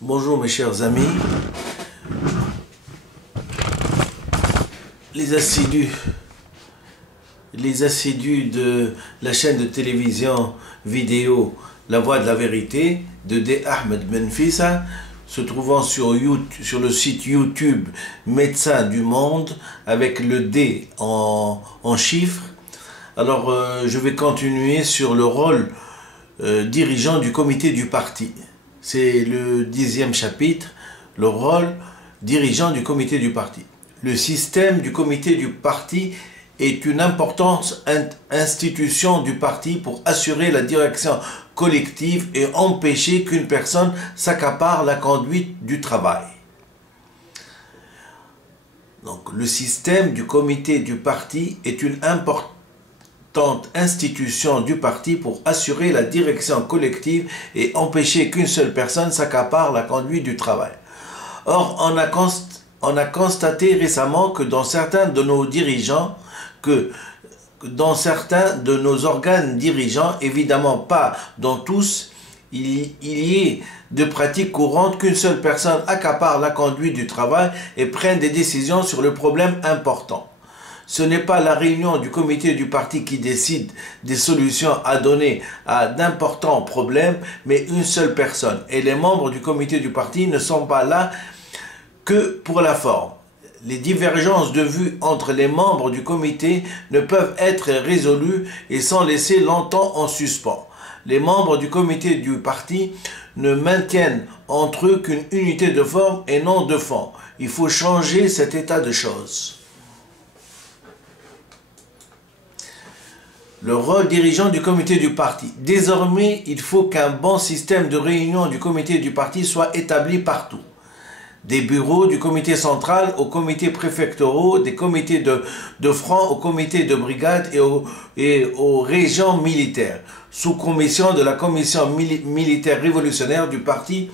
Bonjour mes chers amis, les assidus de la chaîne de télévision vidéo La Voix de la Vérité de D. Ahmed Benfissa, se trouvant sur le site YouTube Médecins du Monde avec le D en chiffres. Alors je vais continuer sur le rôle dirigeant du comité du parti. C'est le 10e chapitre, le rôle dirigeant du comité du parti. Le système du comité du parti est une importante institution du parti pour assurer la direction collective et empêcher qu'une personne s'accapare la conduite du travail. Donc, le système du comité du parti est une importante institution du parti pour assurer la direction collective et empêcher qu'une seule personne s'accapare la conduite du travail. Or, on a constaté récemment que dans certains de nos dirigeants, dans certains de nos organes dirigeants, évidemment pas dans tous, il y ait de pratiques courantes qu'une seule personne accapare la conduite du travail et prenne des décisions sur le problème important. Ce n'est pas la réunion du comité du parti qui décide des solutions à donner à d'importants problèmes, mais une seule personne. Et les membres du comité du parti ne sont pas là que pour la forme. Les divergences de vues entre les membres du comité ne peuvent être résolues et sont laissées longtemps en suspens. Les membres du comité du parti ne maintiennent entre eux qu'une unité de forme et non de fond. Il faut changer cet état de choses. Le rôle dirigeant du comité du parti. Désormais, il faut qu'un bon système de réunion du comité du parti soit établi partout. Des bureaux du comité central aux comités préfectoraux, des comités de front aux comités de brigade et aux régions militaires, sous commission de la commission militaire révolutionnaire du parti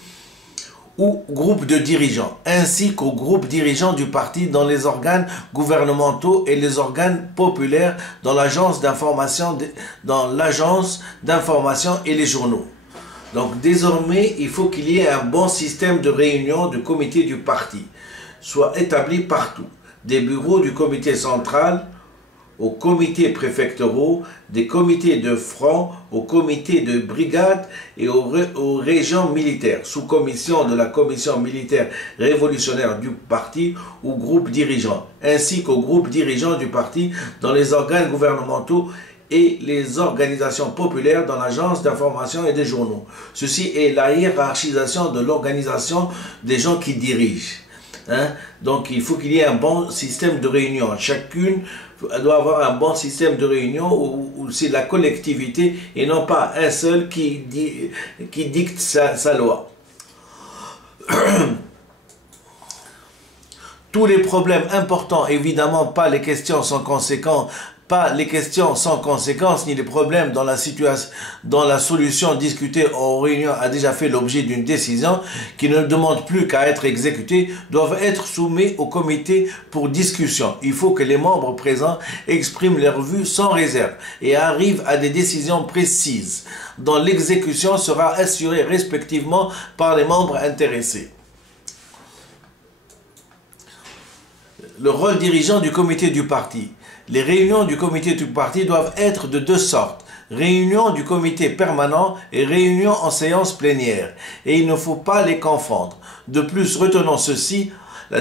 ou groupe de dirigeants, ainsi qu'aux groupes dirigeants du parti dans les organes gouvernementaux et les organes populaires dans l'agence d'information et les journaux. Donc désormais, il faut qu'il y ait un bon système de réunion du comité du parti, soit établi partout. Des bureaux du comité central aux comités préfectoraux, des comités de front, aux comités de brigade et aux régions militaires, sous commission de la commission militaire révolutionnaire du parti ou groupe dirigeant, ainsi qu'aux groupes dirigeants du parti dans les organes gouvernementaux et les organisations populaires dans l'agence d'information et des journaux. Ceci est la hiérarchisation de l'organisation des gens qui dirigent. Donc il faut qu'il y ait un bon système de réunion. Chacune doit avoir un bon système de réunion où c'est la collectivité et non pas un seul qui dicte sa loi. Tous les problèmes importants, évidemment pas les questions sans conséquences, ni les problèmes dans la solution discutée en réunion a déjà fait l'objet d'une décision qui ne demande plus qu'à être exécutée, doivent être soumis au comité pour discussion. Il faut que les membres présents expriment leurs vues sans réserve et arrivent à des décisions précises, dont l'exécution sera assurée respectivement par les membres intéressés. Le rôle dirigeant du comité du parti. Les réunions du comité du parti doivent être de deux sortes. Réunions du comité permanent et réunions en séance plénière. Et il ne faut pas les confondre. De plus, retenons ceci, la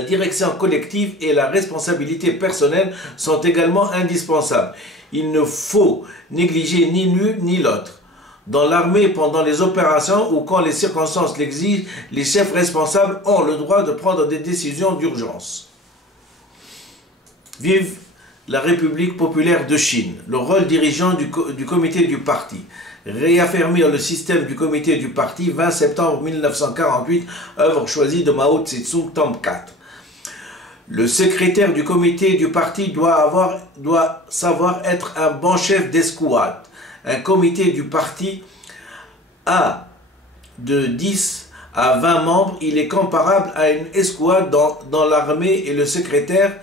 direction collective et la responsabilité personnelle sont également indispensables. Il ne faut négliger ni l'une ni l'autre. Dans l'armée, pendant les opérations ou quand les circonstances l'exigent, les chefs responsables ont le droit de prendre des décisions d'urgence. Vive la République populaire de Chine. Le rôle dirigeant du comité du parti. Réaffirmer le système du comité du parti, 20 septembre 1948, œuvre choisie de Mao Tse-tung, tome 4. Le secrétaire du comité du parti doit savoir être un bon chef d'escouade. Un comité du parti a de 10 à 20 membres. Il est comparable à une escouade dans l'armée et le secrétaire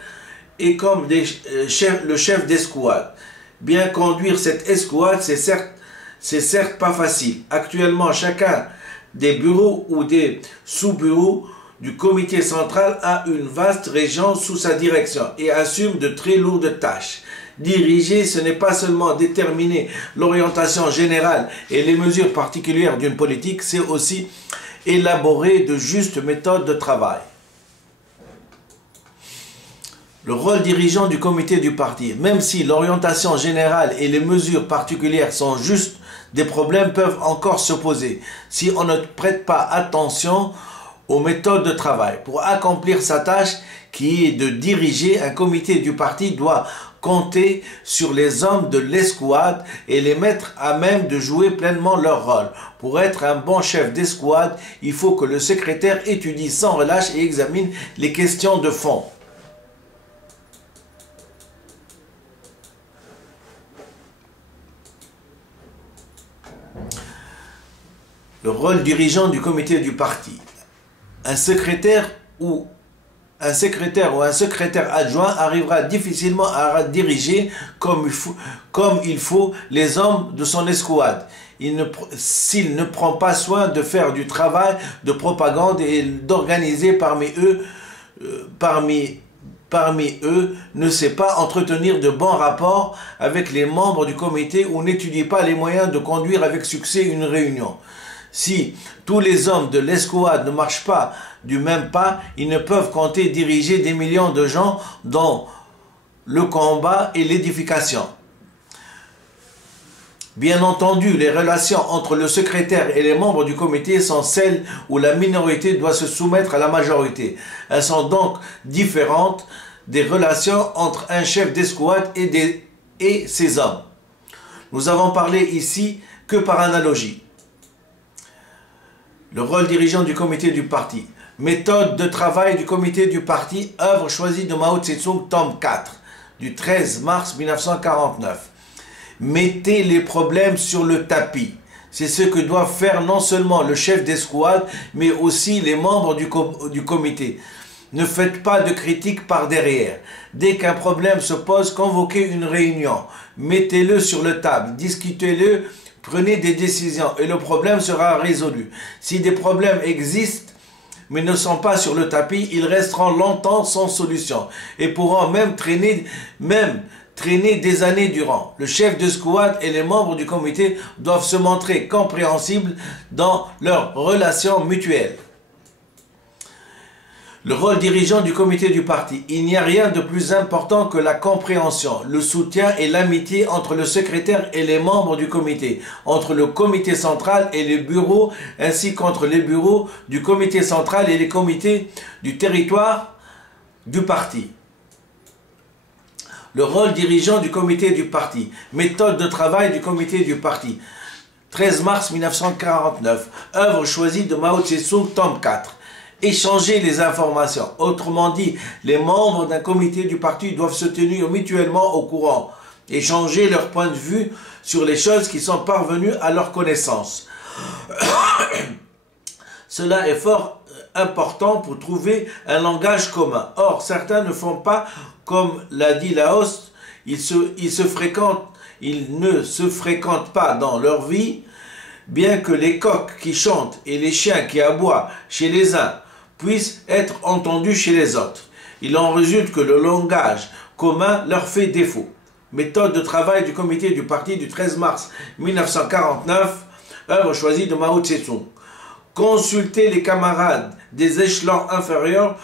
est comme le chef d'escouade. Bien conduire cette escouade, c'est certes pas facile. Actuellement, chacun des bureaux ou des sous-bureaux du comité central a une vaste région sous sa direction et assume de très lourdes tâches. Diriger, ce n'est pas seulement déterminer l'orientation générale et les mesures particulières d'une politique, c'est aussi élaborer de justes méthodes de travail. Le rôle dirigeant du comité du parti, même si l'orientation générale et les mesures particulières sont justes, des problèmes peuvent encore se poser si on ne prête pas attention aux méthodes de travail. Pour accomplir sa tâche qui est de diriger, un comité du parti doit compter sur les hommes de l'escouade et les mettre à même de jouer pleinement leur rôle. Pour être un bon chef d'escouade, il faut que le secrétaire étudie sans relâche et examine les questions de fond. Le rôle dirigeant du comité du parti. Un secrétaire ou un secrétaire adjoint arrivera difficilement à diriger comme il faut les hommes de son escouade. S'il ne prend pas soin de faire du travail de propagande et d'organiser parmi eux, ne sait pas entretenir de bons rapports avec les membres du comité ou n'étudie pas les moyens de conduire avec succès une réunion. Si tous les hommes de l'escouade ne marchent pas du même pas, ils ne peuvent compter diriger des millions de gens dans le combat et l'édification. Bien entendu, les relations entre le secrétaire et les membres du comité sont celles où la minorité doit se soumettre à la majorité. Elles sont donc différentes des relations entre un chef d'escouade et ses hommes. Nous avons parlé ici que par analogie. Le rôle dirigeant du comité du parti. Méthode de travail du comité du parti, œuvre choisie de Mao Tse-tung, tome 4, du 13 mars 1949. Mettez les problèmes sur le tapis. C'est ce que doivent faire non seulement le chef d'escouade, mais aussi les membres du comité. Ne faites pas de critiques par derrière. Dès qu'un problème se pose, convoquez une réunion. Mettez-le sur la table, discutez-le, prenez des décisions et le problème sera résolu. Si des problèmes existent, mais ne sont pas sur le tapis, ils resteront longtemps sans solution et pourront même traîner des années durant. Le chef de squad et les membres du comité doivent se montrer compréhensibles dans leurs relations mutuelles. Le rôle dirigeant du comité du parti. Il n'y a rien de plus important que la compréhension, le soutien et l'amitié entre le secrétaire et les membres du comité, entre le comité central et les bureaux, ainsi qu'entre les bureaux du comité central et les comités du territoire du parti. Le rôle dirigeant du comité du parti. Méthode de travail du comité du parti. 13 mars 1949. Œuvre choisie de Mao Tse-tung, tome 4. Échanger les informations. Autrement dit, les membres d'un comité du parti doivent se tenir mutuellement au courant. Échanger leurs points de vue sur les choses qui sont parvenues à leur connaissance. Cela est fort important pour trouver un langage commun. Or, certains ne font pas comme l'a dit Laos, ils ne se fréquentent pas dans leur vie, bien que les coqs qui chantent et les chiens qui aboient chez les uns puissent être entendus chez les autres. Il en résulte que le langage commun leur fait défaut. Méthode de travail du comité du parti du 13 mars 1949, œuvre choisie de Mao Tse-tung. Consultez les camarades des échelons inférieurs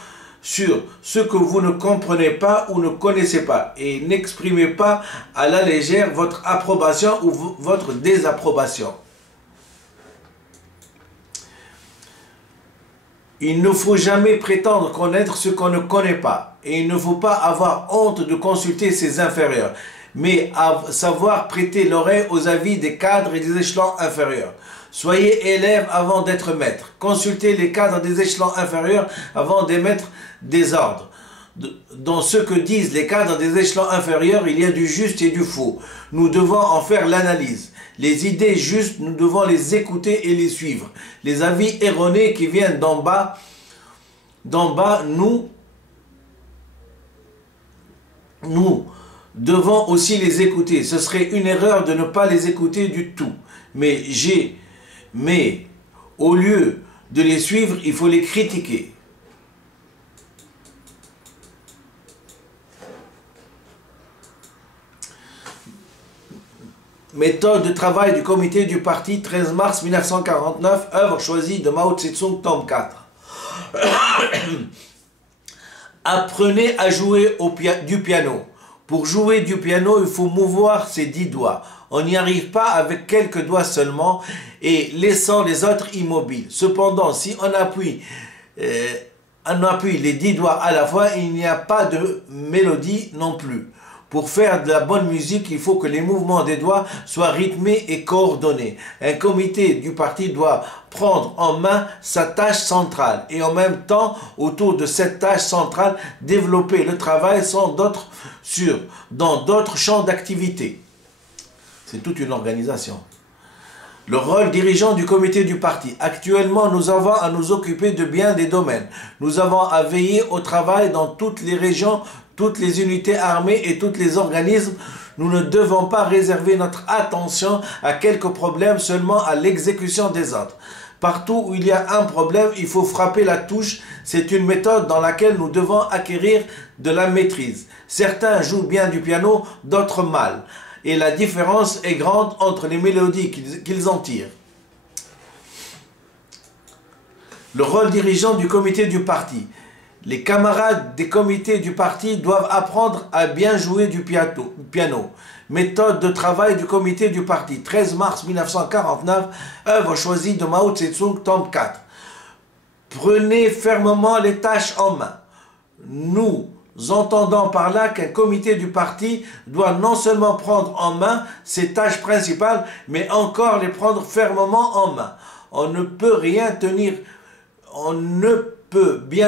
sur ce que vous ne comprenez pas ou ne connaissez pas et n'exprimez pas à la légère votre approbation ou votre désapprobation. Il ne faut jamais prétendre connaître ce qu'on ne connaît pas et il ne faut pas avoir honte de consulter ses inférieurs, mais savoir prêter l'oreille aux avis des cadres et des échelons inférieurs. Soyez élève avant d'être maître. Consultez les cadres des échelons inférieurs avant d'émettre des ordres. Dans ce que disent les cadres des échelons inférieurs, il y a du juste et du faux. Nous devons en faire l'analyse. Les idées justes, nous devons les écouter et les suivre. Les avis erronés qui viennent d'en bas, nous devons aussi les écouter. Ce serait une erreur de ne pas les écouter du tout. Mais Au lieu de les suivre, il faut les critiquer. Méthode de travail du comité du parti, 13 mars 1949, œuvre choisie de Mao Tse-tung, tome 4. Apprenez à jouer du piano. Pour jouer du piano, il faut mouvoir ses 10 doigts. On n'y arrive pas avec quelques doigts seulement et laissant les autres immobiles. Cependant, si on appuie les 10 doigts à la fois, il n'y a pas de mélodie non plus. Pour faire de la bonne musique, il faut que les mouvements des doigts soient rythmés et coordonnés. Un comité du parti doit prendre en main sa tâche centrale et en même temps, autour de cette tâche centrale, développer le travail dans d'autres champs d'activité. C'est toute une organisation. Le rôle dirigeant du comité du parti. Actuellement, nous avons à nous occuper de bien des domaines. Nous avons à veiller au travail dans toutes les régions, toutes les unités armées et tous les organismes. Nous ne devons pas réserver notre attention à quelques problèmes, seulement à l'exécution des autres. Partout où il y a un problème, il faut frapper la touche. C'est une méthode dans laquelle nous devons acquérir de la maîtrise. Certains jouent bien du piano, d'autres mal. Et la différence est grande entre les mélodies qu'ils en tirent. Le rôle dirigeant du comité du parti. Les camarades des comités du parti doivent apprendre à bien jouer du piano. Méthode de travail du comité du parti, 13 mars 1949, œuvre choisie de Mao Tse-tung, tome 4. Prenez fermement les tâches en main. Nous entendons par là qu'un comité du parti doit non seulement prendre en main ses tâches principales, mais encore les prendre fermement en main. On ne peut bien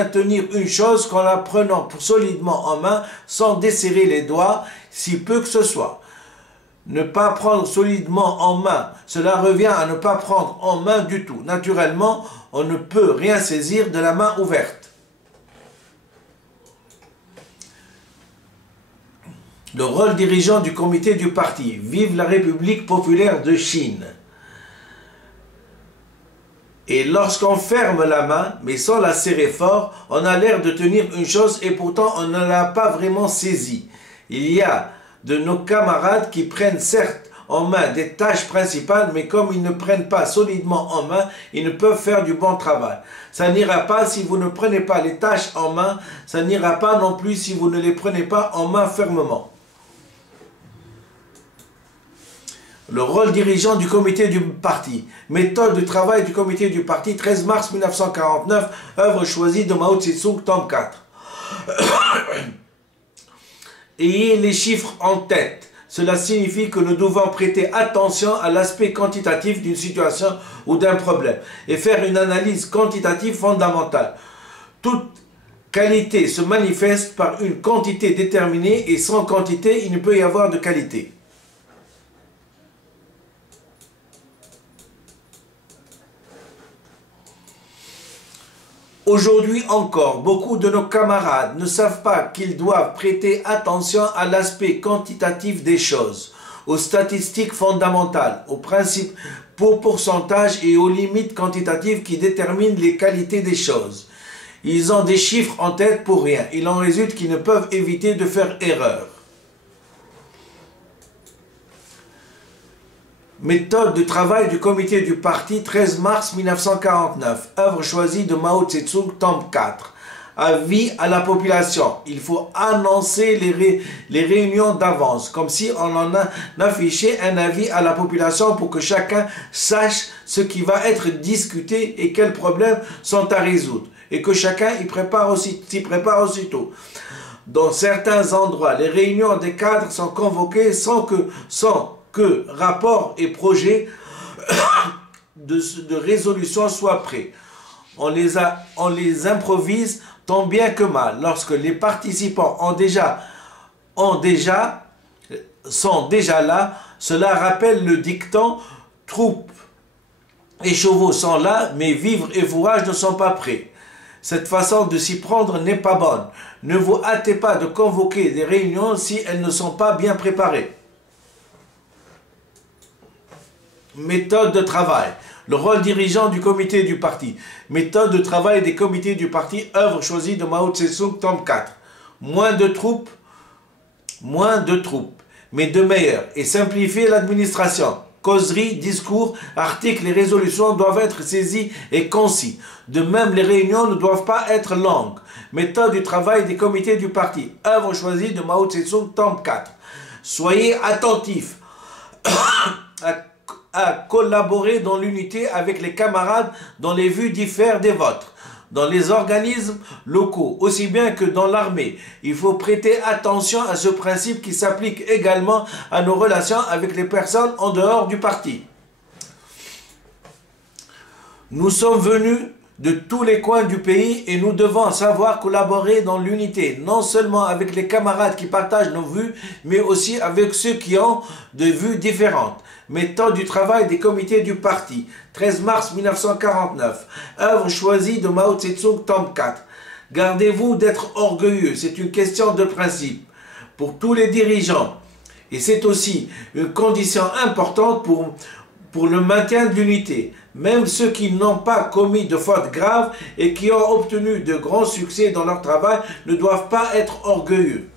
tenir une chose qu'en la prenant solidement en main, sans desserrer les doigts, si peu que ce soit. Ne pas prendre solidement en main, cela revient à ne pas prendre en main du tout. Naturellement, on ne peut rien saisir de la main ouverte. Le rôle dirigeant du comité du parti. Vive la République populaire de Chine. Et lorsqu'on ferme la main, mais sans la serrer fort, on a l'air de tenir une chose et pourtant on ne l'a pas vraiment saisie. Il y a de nos camarades qui prennent certes en main des tâches principales, mais comme ils ne prennent pas solidement en main, ils ne peuvent faire du bon travail. Ça n'ira pas si vous ne prenez pas les tâches en main, ça n'ira pas non plus si vous ne les prenez pas en main fermement. Le rôle dirigeant du comité du parti. Méthode de travail du comité du parti, 13 mars 1949, œuvre choisie de Mao Tse-tung, tome 4. Ayez les chiffres en tête. Cela signifie que nous devons prêter attention à l'aspect quantitatif d'une situation ou d'un problème et faire une analyse quantitative fondamentale. Toute qualité se manifeste par une quantité déterminée et sans quantité, il ne peut y avoir de qualité. Aujourd'hui encore, beaucoup de nos camarades ne savent pas qu'ils doivent prêter attention à l'aspect quantitatif des choses, aux statistiques fondamentales, aux principaux pourcentages et aux limites quantitatives qui déterminent les qualités des choses. Ils ont des chiffres en tête pour rien. Il en résulte qu'ils ne peuvent éviter de faire erreur. Méthode de travail du comité du parti, 13 mars 1949, œuvre choisie de Mao Tse-tung, tome 4. Avis à la population. Il faut annoncer les réunions d'avance, comme si on en affichait un avis à la population pour que chacun sache ce qui va être discuté et quels problèmes sont à résoudre, et que chacun s'y prépare aussitôt. Dans certains endroits, les réunions des cadres sont convoquées sans que rapports et projets de résolution soient prêts. On les improvise tant bien que mal. Lorsque les participants sont déjà là, cela rappelle le dicton « Troupes et chevaux sont là, mais vivres et fourrages ne sont pas prêts ». Cette façon de s'y prendre n'est pas bonne. Ne vous hâtez pas de convoquer des réunions si elles ne sont pas bien préparées. Méthode de travail. Le rôle dirigeant du comité du parti. Méthode de travail des comités du parti. Œuvre choisie de Mao Tse-tung, tome 4. Moins de troupes, mais de meilleures. Et simplifier l'administration. Causeries, discours, articles et résolutions doivent être saisis et concis. De même, les réunions ne doivent pas être longues. Méthode du travail des comités du parti. Œuvre choisie de Mao Tse-tung, tome 4. Soyez attentifs à collaborer dans l'unité avec les camarades dont les vues diffèrent des vôtres. Dans les organismes locaux, aussi bien que dans l'armée, il faut prêter attention à ce principe qui s'applique également à nos relations avec les personnes en dehors du parti. Nous sommes venus de tous les coins du pays et nous devons savoir collaborer dans l'unité, non seulement avec les camarades qui partagent nos vues, mais aussi avec ceux qui ont des vues différentes. Méthode du travail des comités du parti, 13 mars 1949, œuvre choisie de Mao Tse-tung, tome 4. Gardez-vous d'être orgueilleux, c'est une question de principe pour tous les dirigeants. Et c'est aussi une condition importante pour le maintien de l'unité. Même ceux qui n'ont pas commis de fautes graves et qui ont obtenu de grands succès dans leur travail ne doivent pas être orgueilleux.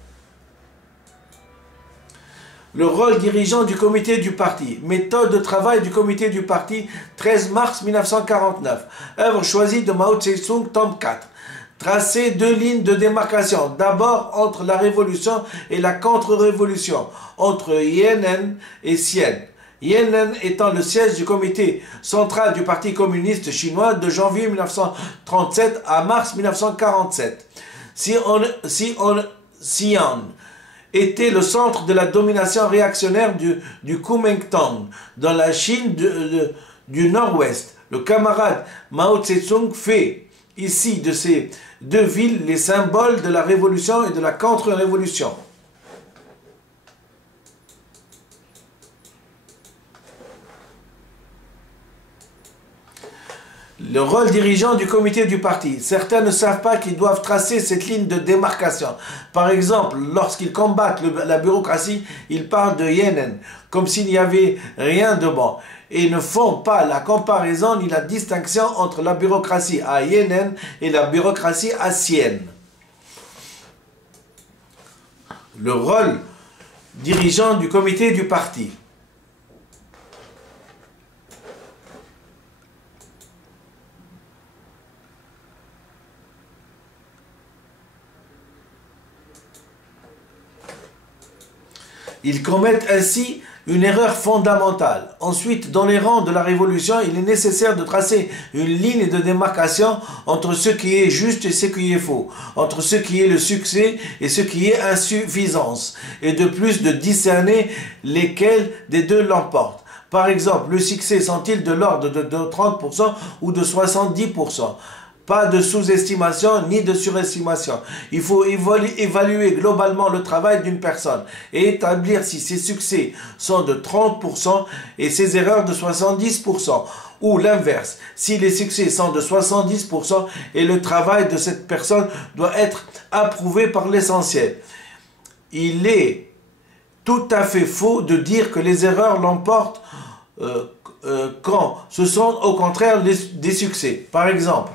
Le rôle dirigeant du comité du parti. Méthode de travail du comité du parti, 13 mars 1949. Œuvre choisie de Mao Tse-tung, tome 4. Tracer deux lignes de démarcation. D'abord entre la révolution et la contre-révolution, entre Yan'an et Xi'an. Yan'an étant le siège du comité central du Parti communiste chinois de janvier 1937 à mars 1947. Xi'an était le centre de la domination réactionnaire du Kuomintang dans la Chine du Nord-Ouest. Le camarade Mao Tse-tung fait ici de ces deux villes les symboles de la révolution et de la contre-révolution. Le rôle dirigeant du comité du parti. Certains ne savent pas qu'ils doivent tracer cette ligne de démarcation. Par exemple, lorsqu'ils combattent la bureaucratie, ils parlent de Yan'an, comme s'il n'y avait rien de bon. Et ne font pas la comparaison ni la distinction entre la bureaucratie à Yan'an et la bureaucratie à Xi'an. Le rôle dirigeant du comité du parti. Ils commettent ainsi une erreur fondamentale. Ensuite, dans les rangs de la révolution, il est nécessaire de tracer une ligne de démarcation entre ce qui est juste et ce qui est faux, entre ce qui est le succès et ce qui est insuffisance, et de plus de discerner lesquels des deux l'emportent. Par exemple, le succès sont-ils de l'ordre de 30% ou de 70%? Pas de sous-estimation ni de surestimation. Il faut évaluer globalement le travail d'une personne et établir si ses succès sont de 30% et ses erreurs de 70%. Ou l'inverse, si les succès sont de 70% et le travail de cette personne doit être approuvé par l'essentiel. Il est tout à fait faux de dire que les erreurs l'emportent quand ce sont au contraire des succès. Par exemple,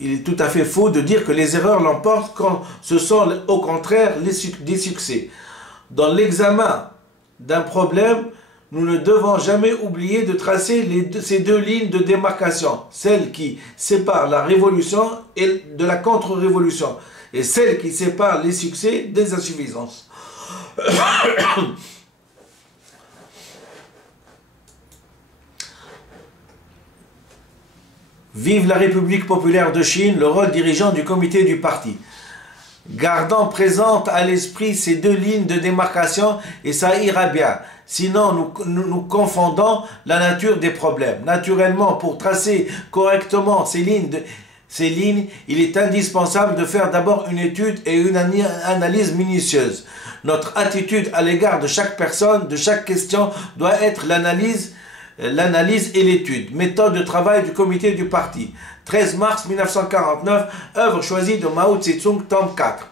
il est tout à fait faux de dire que les erreurs l'emportent quand ce sont au contraire des succès. Dans l'examen d'un problème, nous ne devons jamais oublier de tracer ces deux lignes de démarcation, celle qui sépare la révolution et de la contre-révolution, et celle qui sépare les succès des insuffisances. Vive la République populaire de Chine, le rôle dirigeant du comité du parti. Gardant présente à l'esprit ces deux lignes de démarcation et ça ira bien. Sinon, nous confondons la nature des problèmes. Naturellement, pour tracer correctement ces lignes, il est indispensable de faire d'abord une étude et une analyse minutieuse. Notre attitude à l'égard de chaque personne, de chaque question, doit être l'analyse et l'étude. Méthode de travail du comité du parti. 13 mars 1949, œuvre choisie de Mao Tse-tung, tome 4.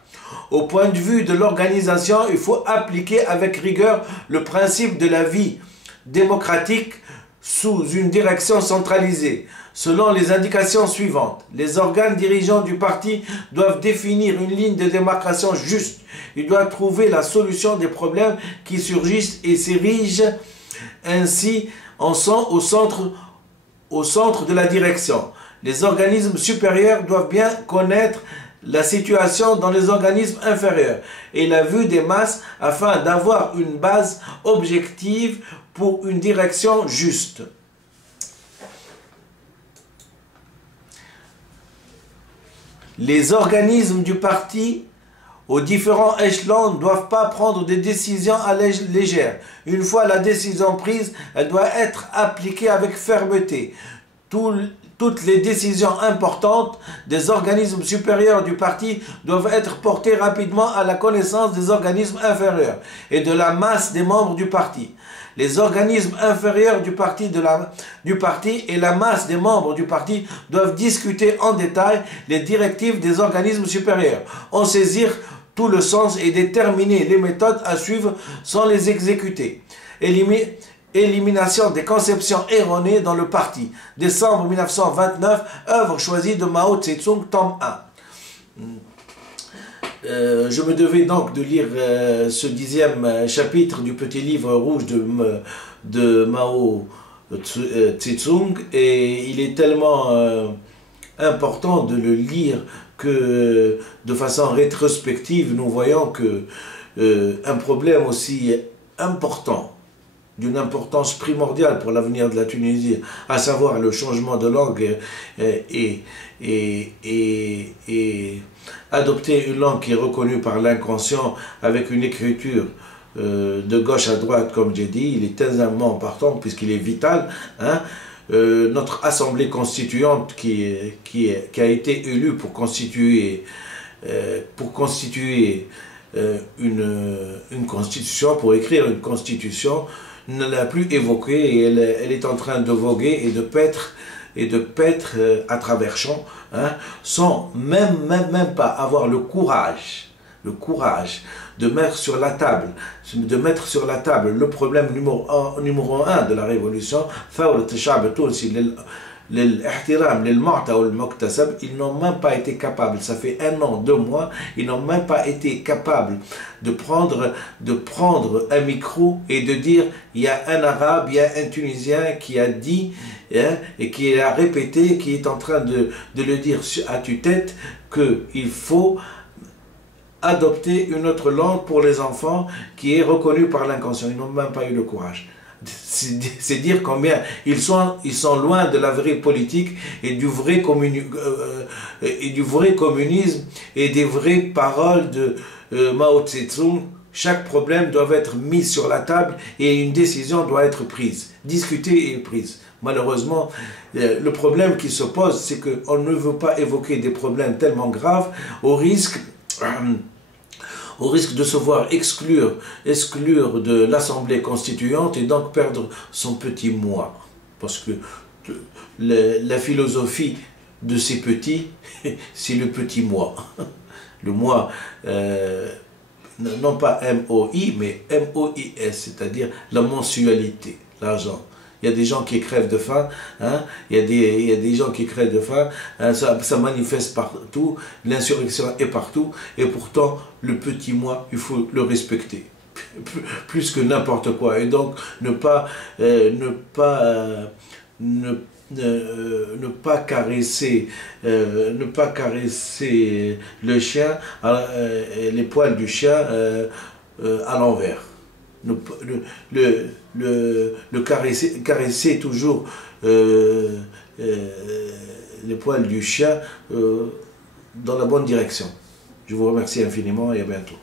Au point de vue de l'organisation, il faut appliquer avec rigueur le principe de la vie démocratique sous une direction centralisée, selon les indications suivantes. Les organes dirigeants du parti doivent définir une ligne de démarcation juste. Ils doivent trouver la solution des problèmes qui surgissent et s'érigent ainsi au centre de la direction. Les organismes supérieurs doivent bien connaître la situation dans les organismes inférieurs et la vue des masses afin d'avoir une base objective pour une direction juste. Les organismes du parti aux différents échelons ne doivent pas prendre des décisions à légère. Une fois la décision prise, elle doit être appliquée avec fermeté. Toutes les décisions importantes des organismes supérieurs du parti doivent être portées rapidement à la connaissance des organismes inférieurs et de la masse des membres du parti. Les organismes inférieurs du parti et la masse des membres du parti doivent discuter en détail les directives des organismes supérieurs, en saisir tout le sens et déterminer les méthodes à suivre sans les exécuter. Élimination des conceptions erronées dans le parti. Décembre 1929, œuvre choisie de Mao Tse-tung, tome 1. Je me devais donc de lire ce 10e chapitre du petit livre rouge de Mao Tse-tung, et il est tellement important de le lire que de façon rétrospective, nous voyons que un problème aussi important, d'une importance primordiale pour l'avenir de la Tunisie, à savoir le changement de langue et adopter une langue qui est reconnue par l'inconscient avec une écriture de gauche à droite, comme j'ai dit, il est tellement important puisqu'il est vital. Hein. Notre assemblée constituante qui a été élue pour constituer une constitution, pour écrire une constitution, ne l'a plus évoquée et elle est en train de voguer et de paître à travers champs, hein, sans même pas avoir le courage de mettre sur la table le problème numéro un de la révolution, ils n'ont même pas été capables, ça fait 1 an, 2 mois, ils n'ont même pas été capables de prendre un micro et de dire, il y a un Arabe, il y a un Tunisien qui a dit, hein, et qui a répété, qui est en train de le dire à tue-tête, qu'il faut adopter une autre langue pour les enfants qui est reconnue par l'inconscient. Ils n'ont même pas eu le courage. C'est dire combien ils sont loin de la vraie politique et du vrai communisme et des vraies paroles de Mao Tse-tung. Chaque problème doit être mis sur la table et une décision doit être prise, discutée et prise. Malheureusement, le problème qui se pose, c'est qu'on ne veut pas évoquer des problèmes tellement graves au risque de se voir exclure de l'Assemblée constituante et donc perdre son petit moi. Parce que la philosophie de ces petits, c'est le petit moi. Le moi, non pas M-O-I, mais M-O-I-S, c'est-à-dire la mensualité, l'argent. Il y a des gens qui crèvent de faim, hein? Il y a des gens qui crèvent de faim, hein? Ça manifeste partout, l'insurrection est partout, et pourtant, le petit moi, il faut le respecter, plus que n'importe quoi. Et donc, ne pas caresser le chien, les poils du chien à l'envers. Caresser toujours les poils du chien dans la bonne direction. Je vous remercie infiniment et à bientôt.